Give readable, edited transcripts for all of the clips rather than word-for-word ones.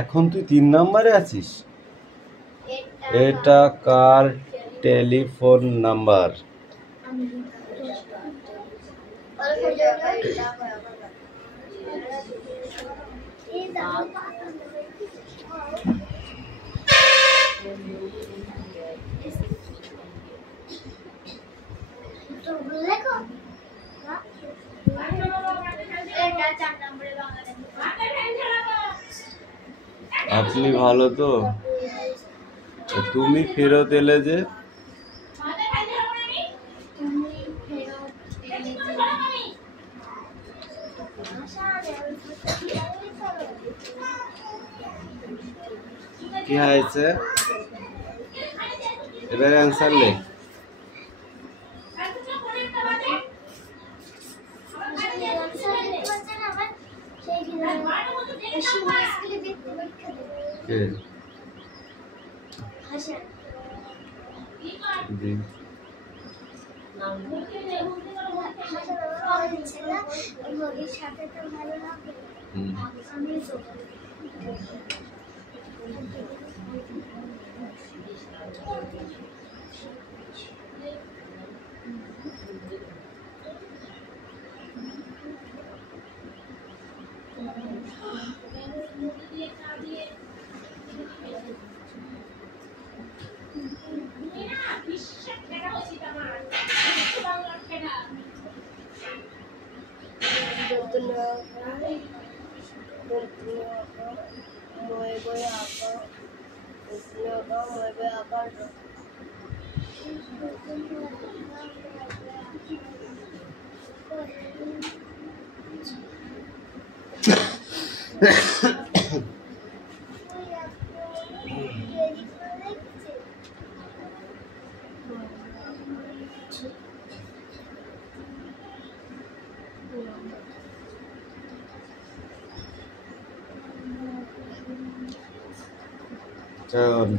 এখন তুই 3 নম্বরে আছিস। এটা কার টেলিফোন নাম্বার? আপনি ভালো তো? তুমি ফেরত এলে যে? কি হয়েছে? এবারে অ্যান্সার লে।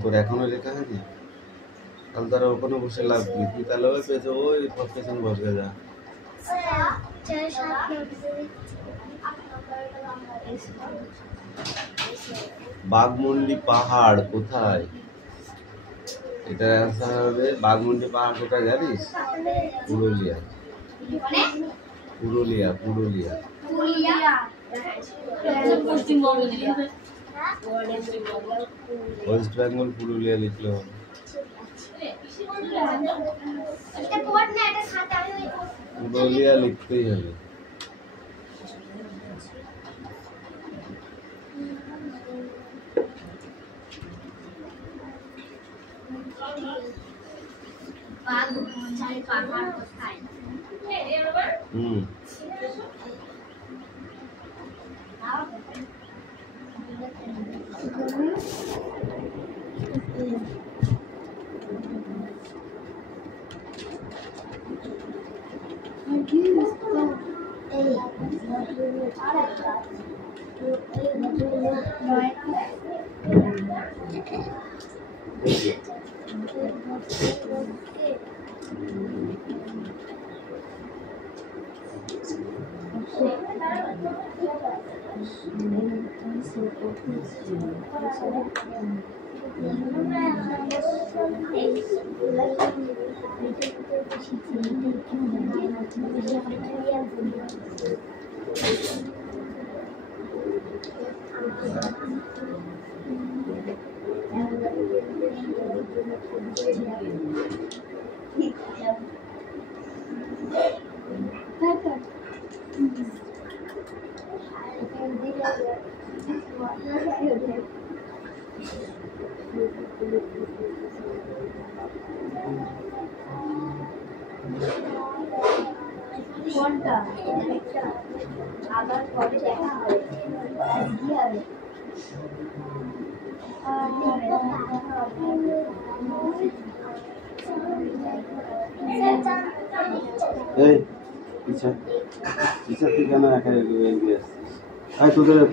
তোর এখনো লেখা হয়নি? তাহলে তারা ওখানে বসে লাভ কি? তুই তাহলে ওই পেয়েছে ওই পেছনে বসবে যা। বাঘমুন্ডি পাহাড় কোথায়? এটার অ্যান্সার হবে বাঘমুন্ডি পাহাড় কোথায় জানিস? পুরুলিয়া। পুরুলিয়া পুরুলিয়া ওয়েস্ট বেঙ্গল পুরুলিয়া লিখলে হবে। পুরুলিয়া লিখতেই হবে।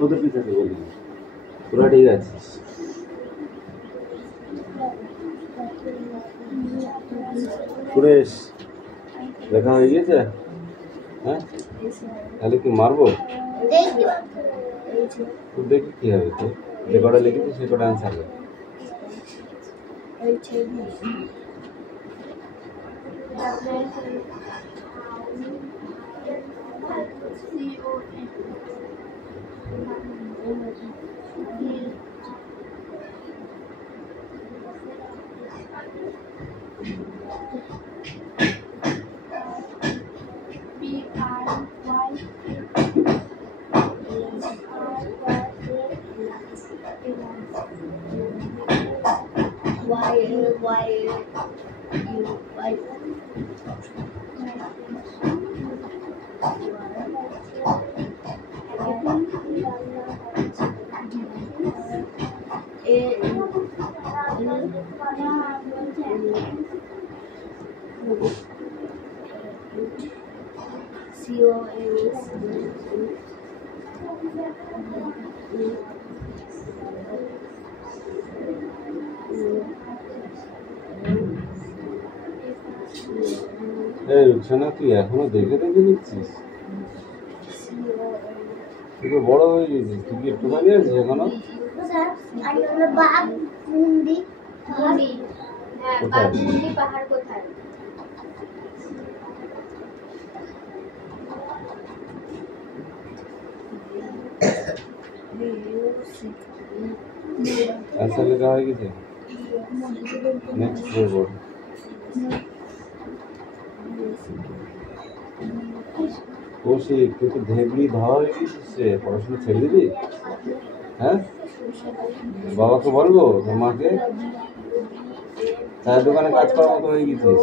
তোদের পিছনে বলি তোরা ঠিক আছিস? সুরেশ দেখা হয়ে গেছে? হ্যাঁ, তাহলে কি মারবো? তুই দেখি কি হবে, তো যে কটা লিখেছিস সে কটা অ্যান্সার হবে। এই রুকসানা, তুই এখনো দেখে দেখে নিচ্ছিস? তুই তো বড় হয়ে গেছিস, তুই কি একটুখানি আছিস এখনো? কোথায়? আচ্ছা, লেখা হয়ে গেছে। Next board. কৌশিক, তুই তো ধেবড়ি ধাওয়া হয়ে গেছিস রে, পড়াশোনা ছেড়ে দিবি? হ্যাঁ, বাবাকে বলবো, তোর মাকে? চায়ের দোকানে কাজ করার মতো হয়ে গেছিস।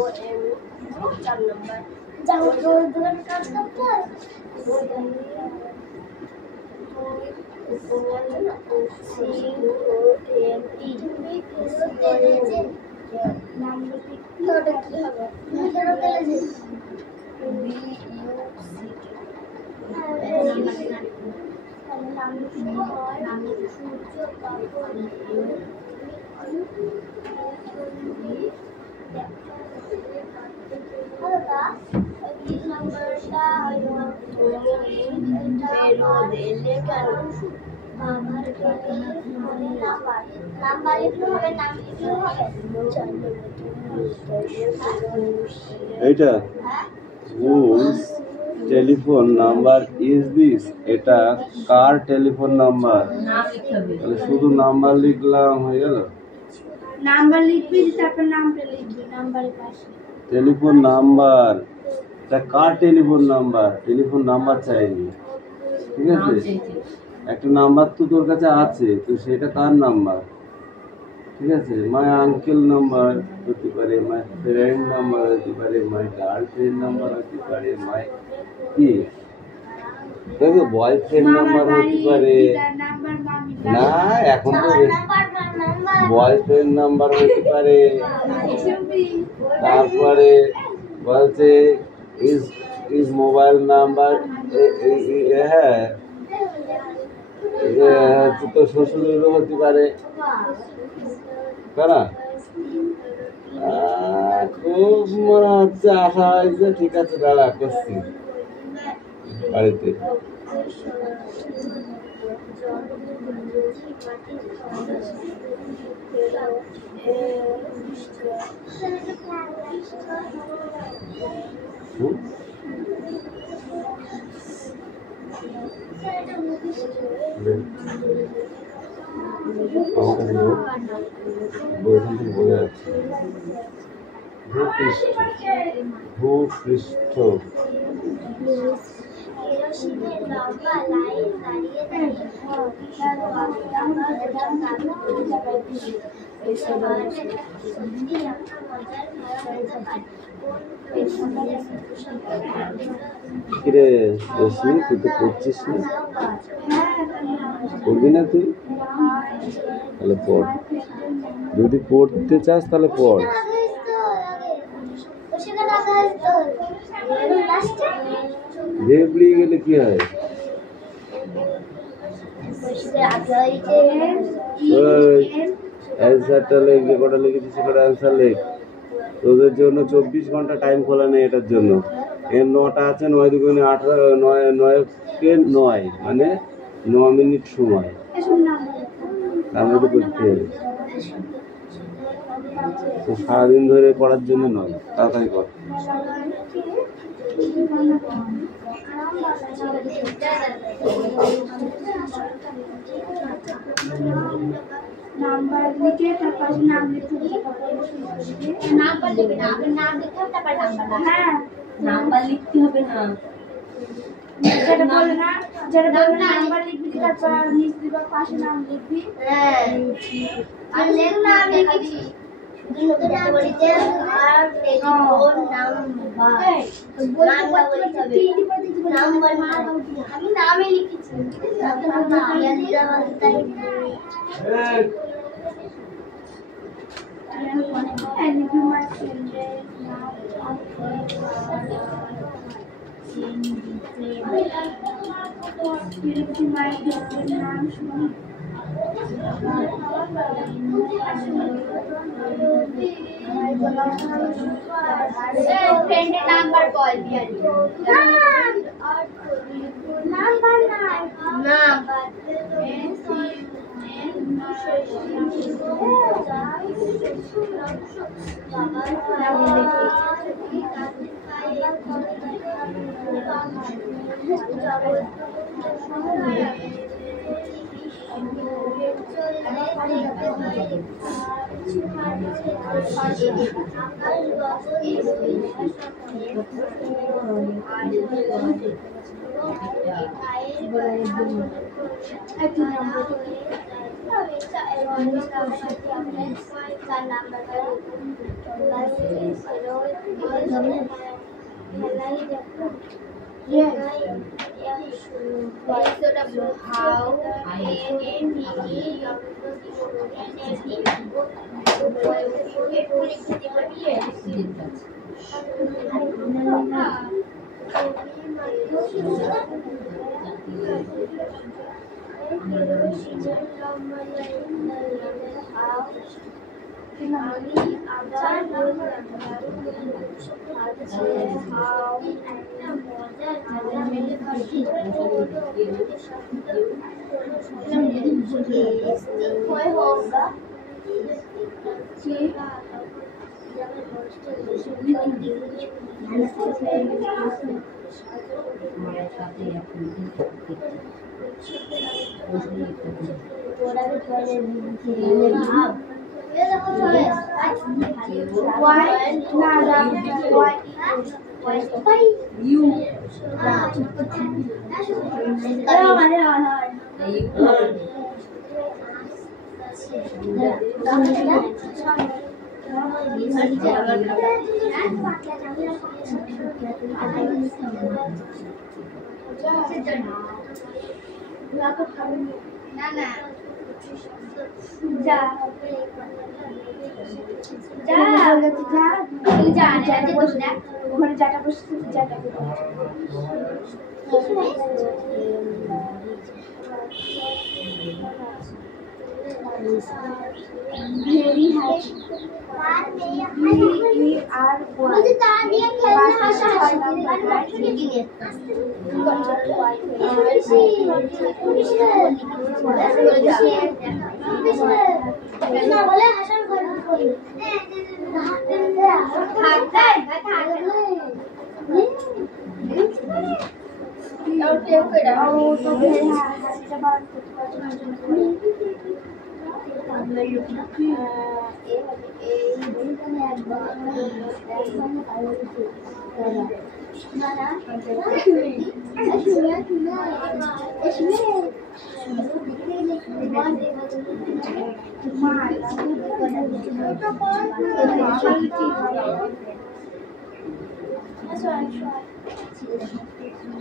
এইটা whose telephone number is this? এটা কার টেলিফোন নাম্বার? তাহলে শুধু নাম্বার লিখলাম, হয়ে গেল। নাম্বার লিখবি, তারপর নামটা লিখবি নাম্বারের পাশে। টেলিফোন নাম্বার, এটা কার টেলিফোন নাম্বার? টেলিফোন নাম্বার চাইনি, ঠিক আছে? একটা নাম্বার তো তোর কাছে আছে, তো সেটা কার নাম্বার? ঠিক আছে, মাই আঙ্কেল নাম্বার হতে পারে, মাই ফ্রেন্ড নাম্বার হতে পারে, মাই গার্লফ্রেন্ড নাম্বার হতে পারে, মাই কি দেখো বয়ফ্রেন্ড নাম্বার হতে পারে। না, এখন তো বয়ফ্রেন্ড নাম্বার হতে পারে। তারপরে বলছে ইজ মোবাইল নাম্বার, হ্যাঁ তো শ্বশুরেরও হতে পারে, তারা খুব মনে হচ্ছে আশা হয়েছে। ঠিক আছে, দাঁড়া করছি বাড়িতে। বোঝা যাচ্ছে ভূপৃষ্ঠ কিরে রশ্মি, তুই তো পড়ছিস না? পড়বি না তুই? তাহলে পড়, যদি পড়তে চাস তাহলে পড়। ধেবড়ি গেলে কি হয়? অ্যান্সারটা লিখবে, কটা লিখেছিস সেটা অ্যান্সার লিখ। তোদের জন্য 24 ঘন্টা টাইম খোলা নেই এটার জন্য। এর 9টা আছে, 9 দুগুণে 18, 9কে 9 মানে 9 মিনিট সময়। তার মধ্যে করতে হবে। তো সারাদিন ধরে পড়ার জন্য নয়, তাড়াতাড়ি কর। নাম্বার লিখে তারপর নাম লিখতে হবে। নাম্বার লিখে না, আপনি নাম লিখতে হবে তারপর নাম্বার। হ্যাঁ, নাম্বার লিখতে হবে না। যেটা বলে না, যেটা বলে না নাম্বার লিখবি তারপর নিচ দিবা পাশে নাম লিখবি। হ্যাঁ, আর লেখ নাম লিখবি। কিন্তু নাম লিখতে আর টেলিফোন নাম্বার। নাম্বার বলতে হবে। নাম্বার আমি নামে লিখেছি। নাম লিখা বলতে and you must send it now. You might get the name from friend number call diya number yes. How very happy. We are one.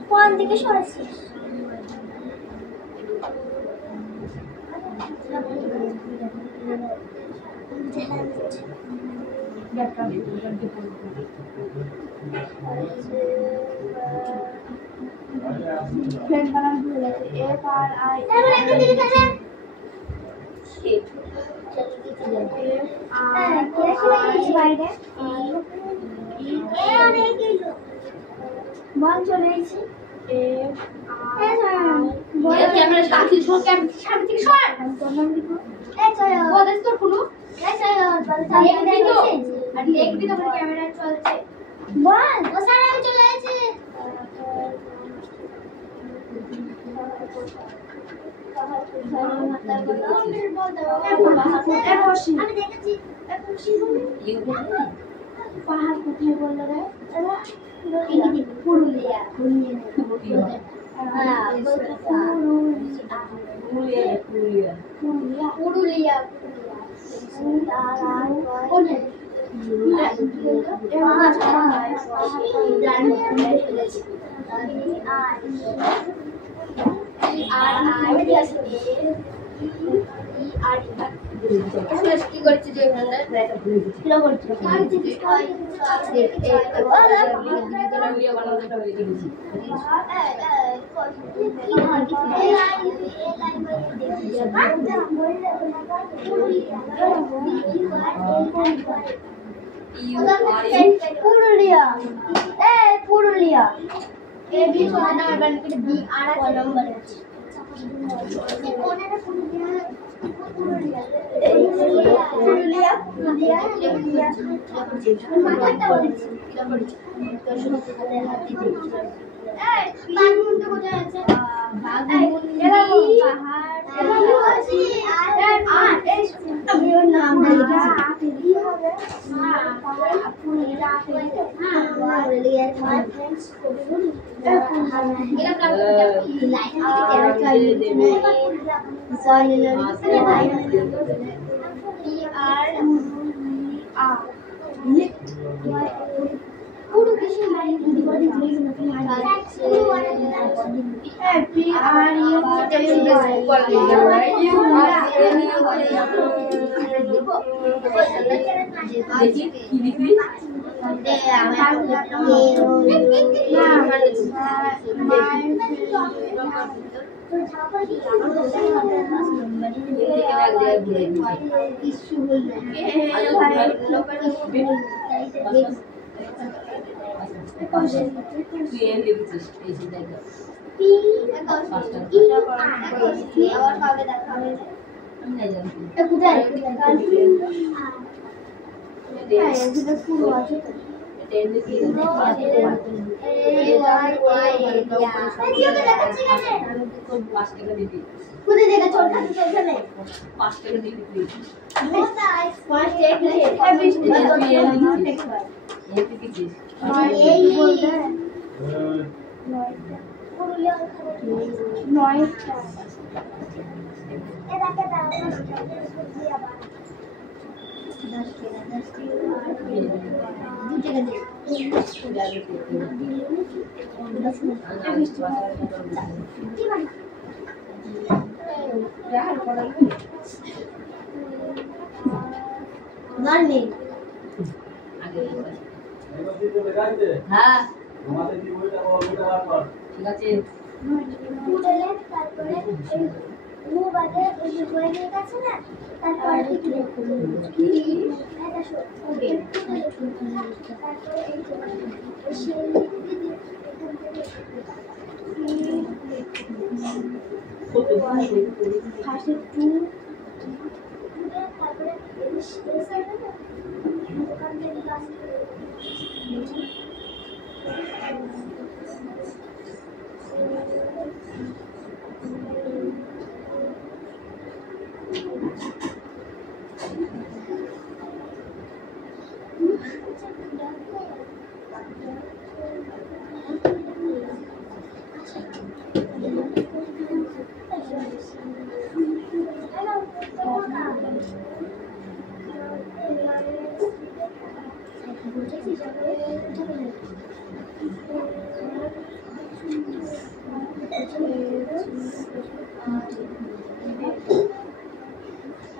কোন দিকে সরছিস? ফ্রেন্ড বানান ভুলে গেছে FRI বল চলে এসেছি ক্যামেরা সাথে সর সামনে থেকে সর বলেন তো কোনো আর দেখবি তো ক্যামেরা চলছে বল ও স্যার আমি চলে এসেছি আমি দেখেছি পাহাড় কোথায় বললো রে পুরুলিয়া পুরুলিয়া কি করছে যে পুরুলিয়া পুরুলিয়া নম্বর আছে হ্যাঁ ঠিক আছে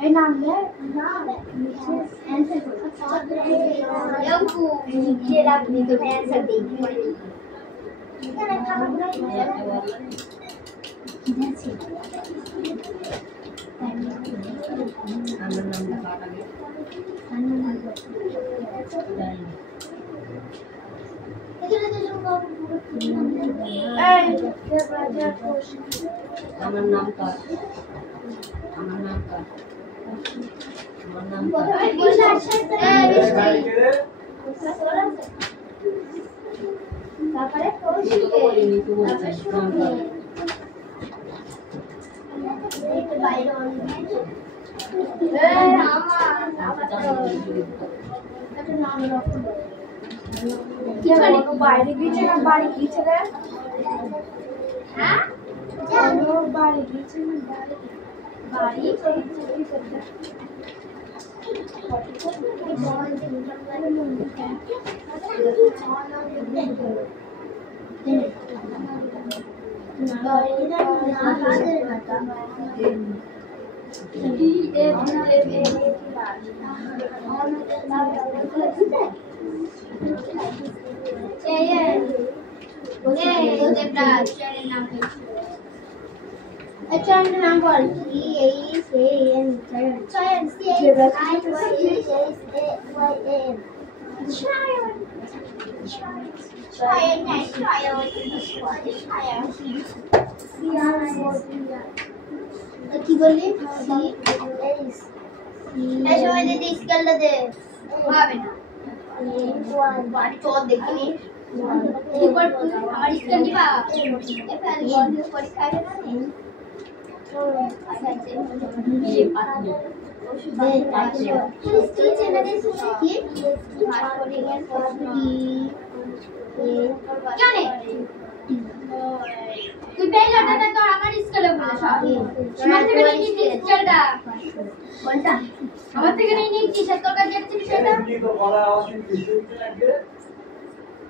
এই নাম লে नीचे आंसर करो यंकू ये रात में तो आंसर देगी क्या खाना बनाया किधर से আমার নামটা কাটা গেছে আমার নাম কার আমার নাম কার আমার নাম তারপরে বাইরে গিয়েছিলাম বাড়ি গিয়েছিলেন হ্যাঁ বাড়ি গিয়েছিলাম বাড়ি চ্যানেলের নাম বল CAN চয়ন কি বললি সময় দিদি স্কেলটা দে হবে না বাড়ি চল দেখিনি কি কর তুই আমার স্কেল দিবা পরীক্ষা হবে না তুই পেলাটা তো আমার স্কেলে বলে সব আমার থেকে নিয়ে নিয়েছিস স্কেলটা কোনটা আমার থেকে নিয়ে নিয়েছিস তোর কাছে যেটা ছিল সেটা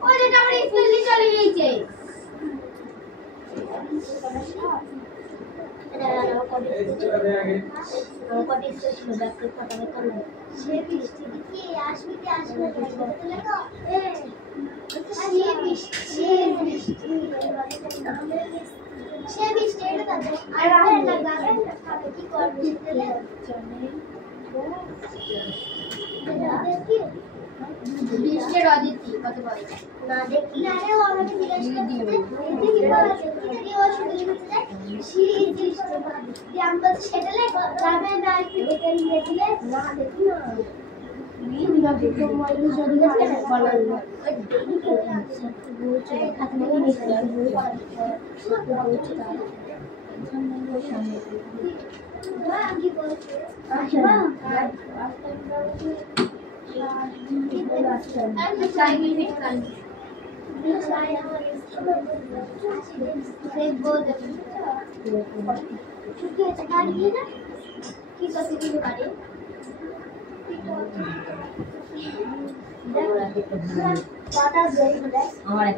ওই যেটা আমার স্কেল দিয়ে চলে গিয়েছে বৃষ্টির অদিতি কত বড় না দেখি না রে ও আমাকে জিজ্ঞাসা করতে কি বলা কি ও শুধু লিখতে যায় শি দৃষ্টি যে আমরা সেটা লেখো যাবে না একটু দেখে নিয়েছিলে না দেখি না মিনিমা দেখো মইলু যদি না বলা না ওই ডেলি করে আছে বলছে খাতা নিয়ে নিতে বলছে তার সামনে কি বলছে আসবা I'm trying to make fun. They go the छुट्टी है चला लिए ना कि कैसे की गाड़ी टाटा वेरी गुड है हमारा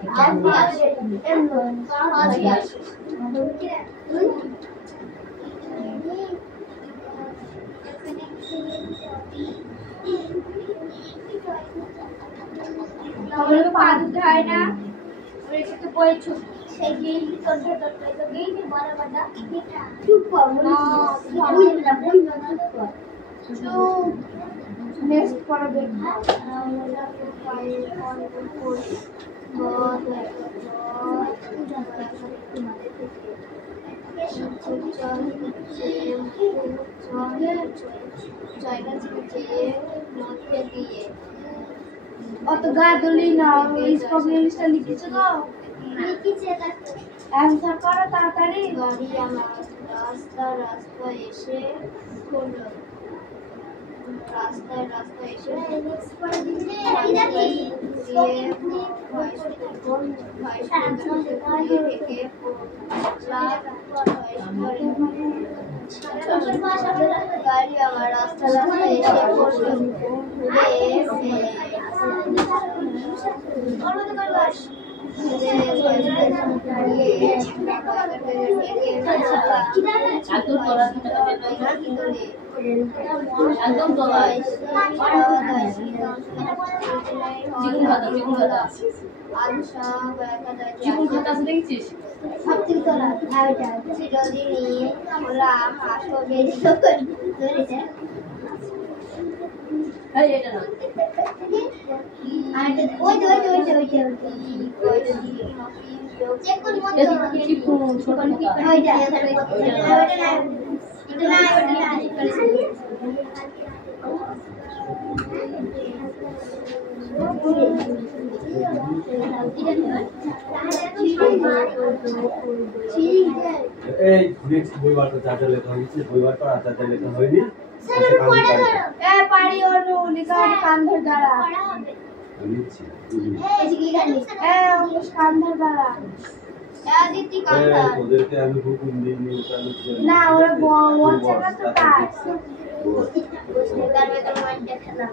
हम लोग पाद है ना और ऐसे तो कोई সেই গেই কন্ট্রোল করতে তো গেই নি বড় বড় চুপ কর বই না তো নেক্সট পড়াবে আমরা ফাইল অন করি অত গা দলি না স্পেলিংটা লিখেছো তো লিখেছি এটা অ্যানসার করো তাড়াতাড়ি গাড়ি আমার রাস্তা এসে হলো রাস্তা এসে নেক্সট পরে দিলে এটা কি ভয়েস থেকে গাড়ি আমার রাস্তা এসে পড়লো একদম তো জীবন কথা জীবন কথা আছে দেখছিস সবথেকে তোলা ওইটা চিরদিনই ওরা হাসবে ধরেছে এই এটা না আর ওইটা চেক করুন মত কি ছোট ওইটা না এই নেক্সট বইবারটা চার্জার লেখা হয়েছে বইবারটা আর চার্জার লেখা হয়নি পারি অন্য লিখা কান ধরে দাঁড়া নিচ্ছি কান ধরে দাঁড়া দিদি কান ধরে ওদেরকে আমি হুকুম দিইনি তাহলে না ওরা বলছে তো তাই তার ভেতর মাইন্ড খেলা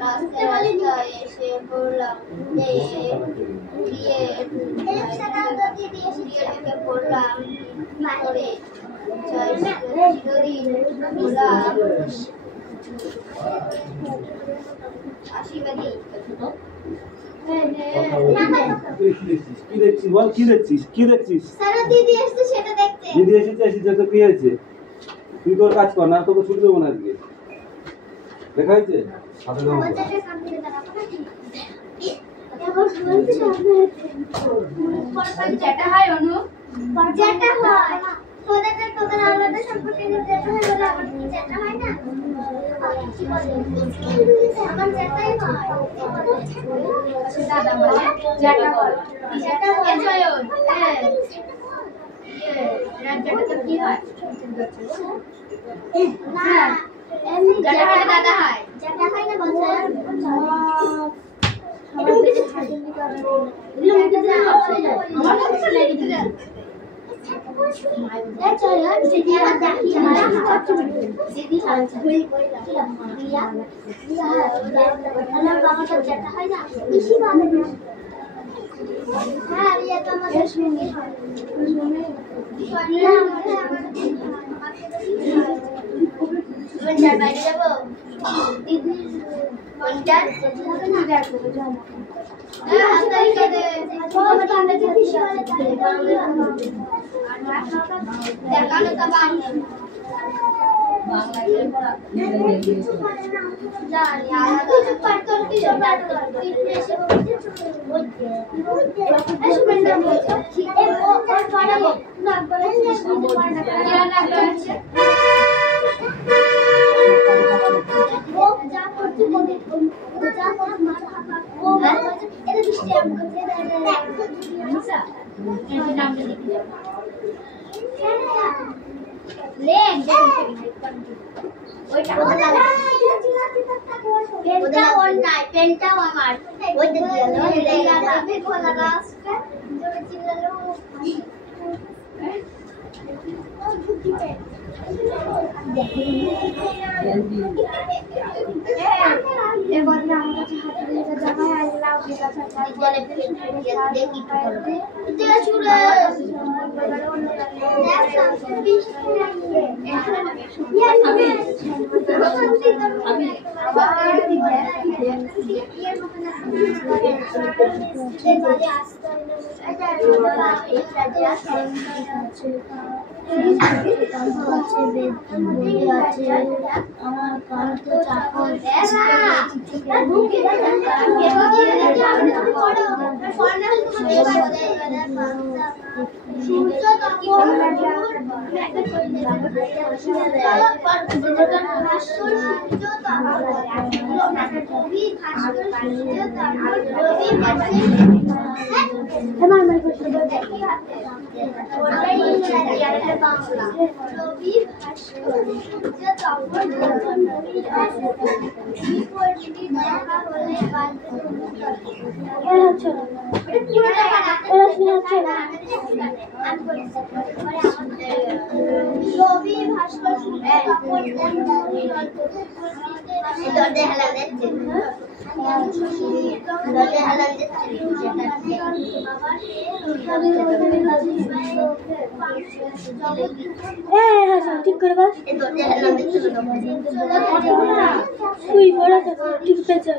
রাস্তায় এসে বললাম পড়লাম করে আশীর্বাদী কি দেখছিস স্যার দিদি এসেছে সেটা দেখতে দিদি এসেছে তো কি হয়েছে তুই তোর কাজ কর না তোকে ছুটি দেবো না আজকে দেখা হয়েছে হাতে দাও যেটা হয় অনু যেটা হয় তোদের আলাদা সম্পর্কে যেটা হয় বলে আমার কি যেটা হয় না আমার যেটাই হয় দাদা বলে যেটা বলে যেটা হয় হ্যাঁ যেটা কি হয় না এমনি যেটা হয় দাদা হয় যেটা হয় না বলছে এটা মুখে দিতে আমার কাছে চলে গেছে চল यार दीदी यार देखी दीदी भूल दिया अल्लाह बाबा तो जाता है ना इसी बात में हां ये तो मदद में मैं जा बैठ जाबो दीदी कोनटा ना बैठ जाओ अंदर के दे बहुत अंदर के फिश वाले দেখানো তো বানি বাংলায় পড়া জানি আলাদা কিছু পাঠ করতে জমা করতে এসে বলতে আসবে না ঠিক এ ও পড়াবো না বলে পড়া না আছে ও যা করতে বলে ও যা করতে মাথা ও এটা দৃষ্টি আমাকে আচ্ছা এই নাম লিখে দাও ले पेंटा और ना पेंटा और मार वो दे दिया ले लगा भी खोला रास्ता जो चिल्ला लो ये बदला हम कुछ हाथ ले का जगह है लाओ के का सरकार बोले देखी तो छुड़ा আমার কান তো চাকর ভাস্কর ঠিক করে বস শুই পড়া ঠিক আছে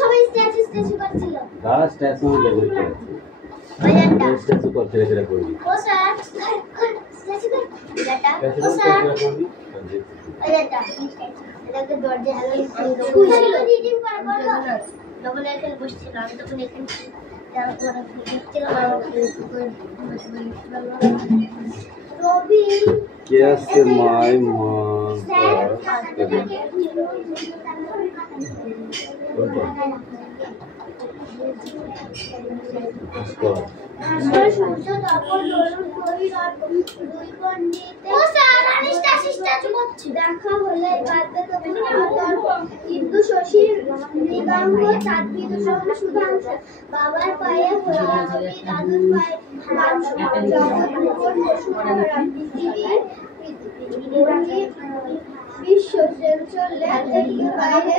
সবাই স্ট্যাচু স্ট্যাচু করছিল স্ট্যাচু করতে রেখে করবি ও স্যার স্ট্যাচু কর এটা ও স্যার এটা এটাকে দরজা ছিল রিডিং করবো যখন এখানে বসছিল আমি তখন এখানে রবি কে আসছে মাই মা দেখা হলে কিন্তু শশীর মৃগাঙ্গ চাঁদবিদু সুধাংশ বাবার পায়ে হরি দাদুর পায়ে বিশ্ব চললে বাইরে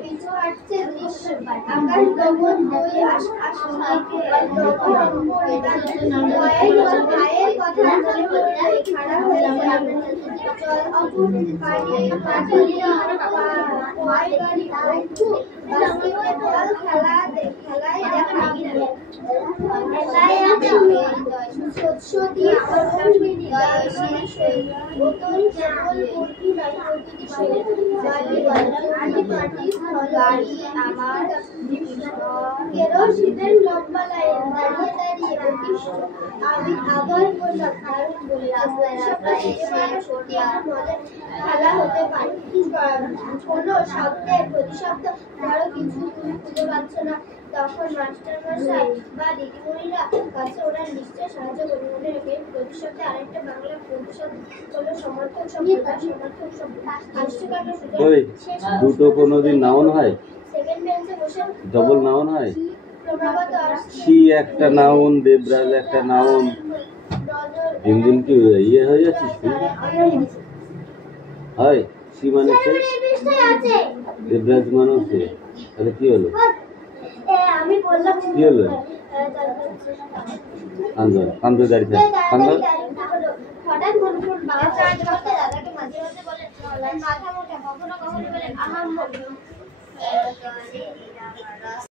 পিছু হাঁটছে দৃশ্য আকাশ গগন দুই ভাইয়ের কথা খারাপ হয়ে শীতের লম্বা লাইন দাঁড়িয়ে দাঁড়িয়ে আমি আবার বললাম দারুণ বলে খেলা হতে পারে কোনো শব্দের প্রতিশব্দ ধরো কিছু তুমি খুঁজে পাচ্ছ না তখন মাস্টার মশাই বা দিদিমণিরা কাছে ওরা নিশ্চয় সাহায্য করবে মনে রেখে প্রতিশব্দে আরেকটা বাংলা প্রতিশব্দ হলো সমর্থক শব্দ সমর্থক শব্দ হাস্যকাণ্ড দুটো কোনোদিন নাউন হয় সেকেন্ড বেঞ্চে বসে ডবল নাউন হয় ক্রমাগত আসছে সি একটা নাউন দেবরাজ একটা নাউন দিন দিন কি ইয়ে হয়ে যাচ্ছিস তুই হয় সি মানে সে দেবরাজ মানে সে তাহলে কি হলো আমি বললাম কি হলো কান্দর দাঁড়িয়ে থাক কান্দর হঠাৎ মনে পড়ল বাবা চার্জ করতে দাদাকে মাঝে মাঝে বলে মাথা মোটা কখনো কখনো বলে আহাম্মক